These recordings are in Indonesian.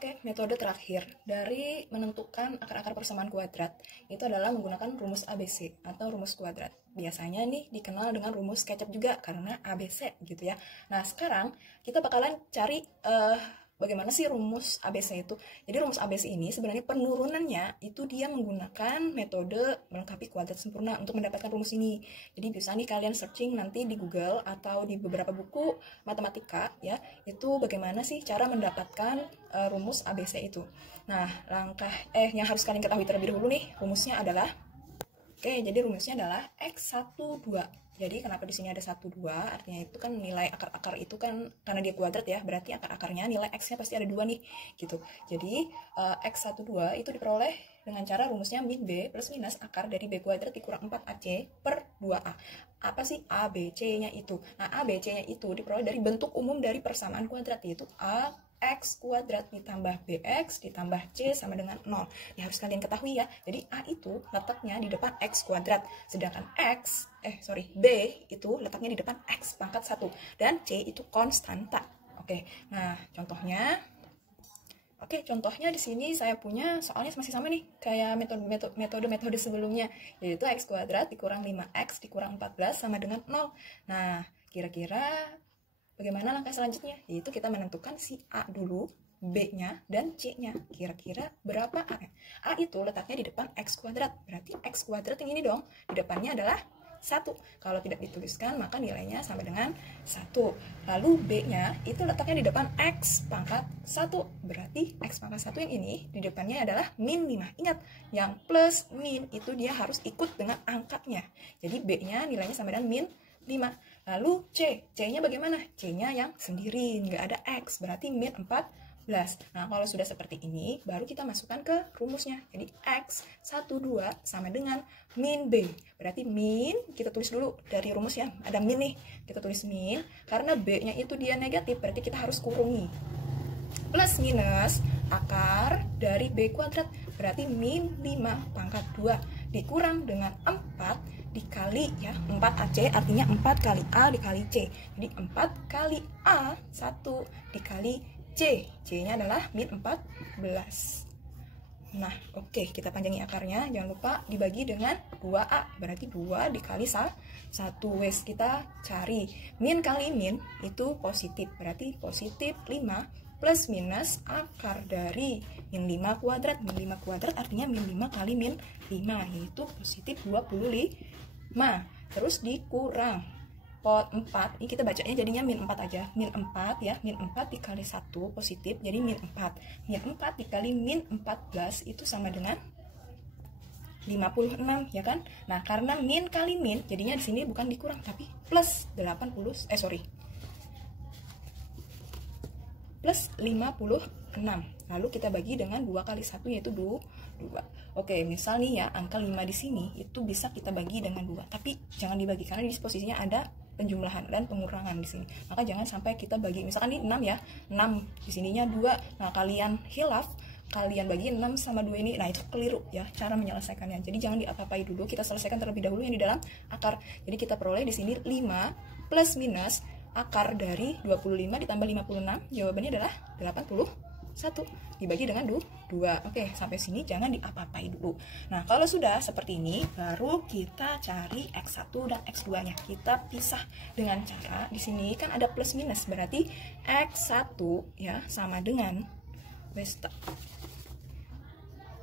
Oke, metode terakhir dari menentukan akar-akar persamaan kuadrat itu adalah menggunakan rumus ABC atau rumus kuadrat. Biasanya nih dikenal dengan rumus kecap juga karena ABC gitu ya. Nah, sekarang kita bakalan cari bagaimana sih rumus ABC itu. Jadi rumus ABC ini sebenarnya penurunannya itu dia menggunakan metode melengkapi kuadrat sempurna untuk mendapatkan rumus ini. Jadi bisa nih kalian searching nanti di Google atau di beberapa buku matematika ya, itu bagaimana sih cara mendapatkan rumus ABC itu. Nah, yang harus kalian ketahui terlebih dahulu nih, rumusnya adalah jadi rumusnya adalah X12. Jadi kenapa di sini ada 12? Artinya itu kan nilai akar-akar itu kan karena dia kuadrat ya, berarti akar-akarnya nilai X-nya pasti ada 2 nih, gitu. Jadi X12 itu diperoleh dengan cara rumusnya min B plus minus akar dari B kuadrat dikurang 4AC per 2A. Apa sih A, B, C-nya itu? Nah, A, B, C-nya itu diperoleh dari bentuk umum dari persamaan kuadrat, yaitu A X kuadrat ditambah BX ditambah C sama dengan 0. Ya, harus kalian ketahui ya. Jadi A itu letaknya di depan X kuadrat. Sedangkan B itu letaknya di depan X pangkat 1. Dan C itu konstanta. Oke, nah contohnya. Contohnya di sini saya punya soalnya masih sama nih kayak metode sebelumnya, yaitu X kuadrat dikurang 5X dikurang 14 sama dengan 0. Nah, kira-kira bagaimana langkah selanjutnya? Yaitu kita menentukan si A dulu, B-nya, dan C-nya. Kira-kira berapa A? A itu letaknya di depan X kuadrat. Berarti X kuadrat yang ini dong. Di depannya adalah 1. Kalau tidak dituliskan, maka nilainya sama dengan 1. Lalu B-nya itu letaknya di depan X pangkat 1. Berarti X pangkat 1 yang ini, di depannya adalah min 5. Ingat, yang plus min itu dia harus ikut dengan angkanya. Jadi B-nya nilainya sama dengan min 5. Lalu C-nya bagaimana? C-nya yang sendiri, nggak ada X, berarti min 14. Nah, kalau sudah seperti ini, baru kita masukkan ke rumusnya. Jadi X12 sama dengan min B. Berarti min, kita tulis dulu dari rumus ya, ada min nih, kita tulis min. Karena B-nya itu dia negatif, berarti kita harus kurungi. Plus minus akar dari B kuadrat, berarti min 5 pangkat 2 dikurang dengan 4 dikali ya 4AC, artinya 4 kali A dikali C. Jadi 4 kali A 1 dikali C. C-nya adalah min 14. Nah, oke, kita panjangi akarnya. Jangan lupa dibagi dengan 2A. Berarti 2 dikali 1. Wes, kita cari. Min kali min itu positif. Berarti positif 5 plus minus akar dari min 5 kuadrat. Min 5 kuadrat artinya min 5 kali min 5, yaitu positif 25. Terus dikurang pot 4, ini kita bacanya jadinya min 4 aja. Min 4 ya, min 4 dikali 1 positif, jadi min 4. Min 4 dikali min 14 itu sama dengan 56 ya kan? Nah, karena min kali min, jadinya di sini bukan dikurang tapi plus 56. Lalu kita bagi dengan 2 kali 1 yaitu 2. Oke, misal nih ya, angka 5 di sini itu bisa kita bagi dengan 2. Tapi jangan dibagi karena di posisinya ada penjumlahan dan pengurangan di sini. Maka jangan sampai kita bagi. Misalkan ini 6 ya. 6 di sininya 2. Nah, kalian hilaf, kalian bagi 6 sama 2 ini. Nah, itu keliru ya cara menyelesaikannya. Jadi jangan diapa-apai dulu, kita selesaikan terlebih dahulu yang di dalam akar. Jadi kita peroleh di sini 5 plus minus akar dari 25 ditambah 56, jawabannya adalah 81 dibagi dengan 2. Oke, sampai sini jangan diapa-apai dulu. Nah, kalau sudah seperti ini, baru kita cari X1 dan X2 nya. Kita pisah dengan cara di sini kan ada plus minus, berarti X1 ya sama dengan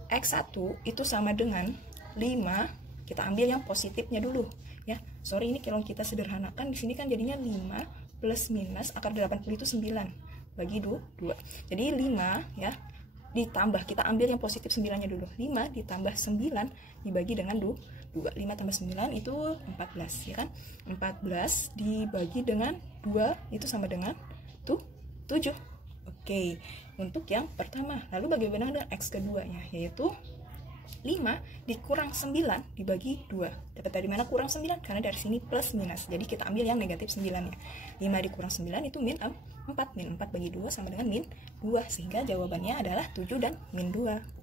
X1 itu sama dengan 5. Kita ambil yang positifnya dulu ya. Sorry, ini kalau kita sederhanakan di sini kan jadinya 5 plus minus akar 80 itu 9 bagi 2. Jadi 5 ya ditambah, kita ambil yang positif 9 nya dulu. 5 ditambah 9 dibagi dengan 2. 5 tambah 9 itu 14 ya kan? 14 dibagi dengan 2 itu sama dengan 7. Oke, untuk yang pertama. Lalu bagaimana dengan X keduanya, yaitu 5 dikurang 9 dibagi 2. Dapat dari mana kurang 9? Karena dari sini plus minus. Jadi kita ambil yang negatif 9-nya. 5 dikurang 9 itu min 4. Min 4 bagi 2 sama dengan min 2. Sehingga jawabannya adalah 7 dan min 2.